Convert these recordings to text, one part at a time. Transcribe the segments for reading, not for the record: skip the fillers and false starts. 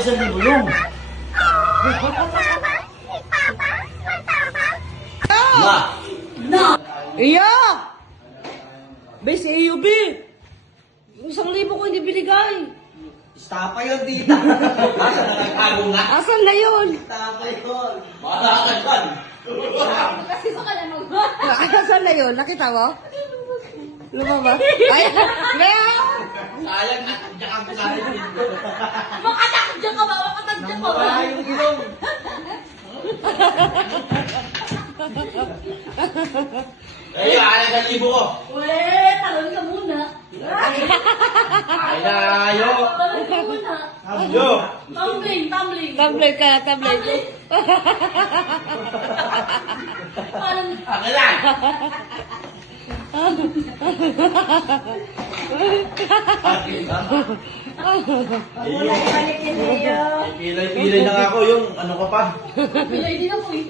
Kakalisan din mo yung. Na! Na! Iya! Be, si AUB! Yung 1,000 ko hindi binigay. Stapa yun, tita. Nagkago nga. Asan na yun? Stapa yun. Bala ka dyan. Kasi sa kanya mag- Asan na yun? Nakita mo? Lumabas? Ay! Kaya! Sayang na. Diyan ang pisahin dito. Makatakdyan ka ba? Makatakdyan ka ba? Wala yung gilong. Eh, alang 1,000 ko. Weh, talon ka muna. Ay na, ayo. Talon ka muna. Ayo. Tumbling, tumbling. Tablet ka, tablet. Parang, Akin lang. Pilay-pilay na nga ako yung ano ka pa. pilay din ako eh.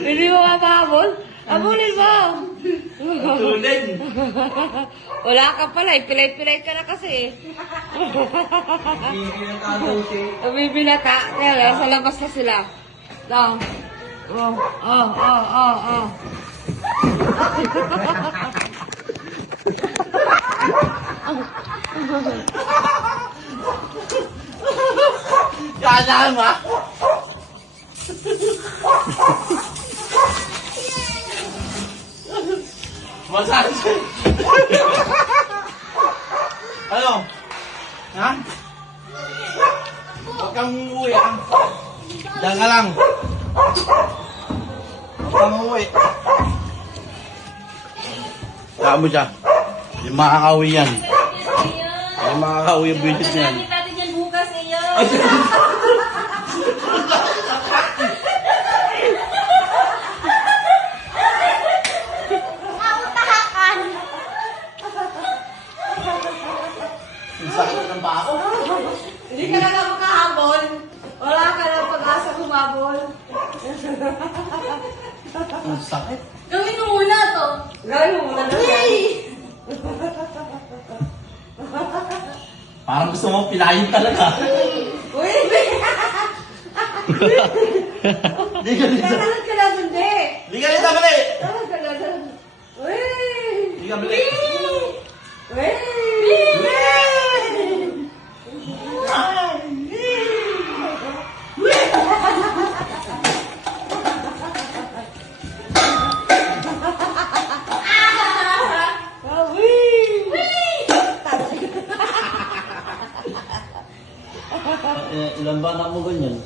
Hindi mo mapahabol? Habulin mo! Tulin. Wala ka pala, pilay-pilay ka na kasi. Hindi ng kagaw siya. Bibinata. Kaya sa labas na sila. Down. Oh. Kasama. Masas. Ano? Ha? Huwag kang umuwi, ha? Diyan ka lang. Huwag kang umuwi. Saan mo siya? Hindi makakauwi yan. Hindi makakauwi yung budget niyan. Gamit natin yan bukas iyo. Nakutahakan. Ang sakit ng bako. Hindi ka na makahabol. Wala ka na pag-asa kumabol. Ang sakit. Gawin mo muna to. Gawin mo muna na yan. Parang gusto mo pilayin talaga. Uy! Di ka rin sa... Kailangan ka na hindi. Di ka rin sa mali! Kailangan ka na. Uy! Di ka mali! Uy! Ilan ba anak mo ganyan?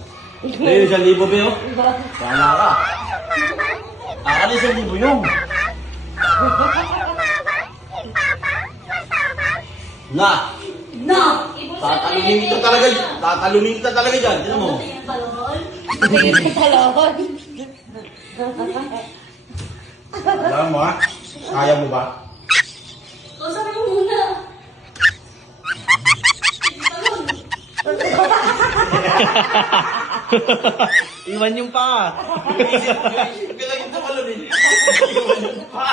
Eh, 1,000 ba yun? Wala ka. Akalis 1,000 yung. Na! No! Tatalunin kita talaga. Tatalunin kita talaga dyan. Tinan mo. Talon. Alam mo ha? Kaya mo ba? Kausapin mo muna. Iwan yung pa. Iisip ko lang yung tumalun eh. Iwan yung pa.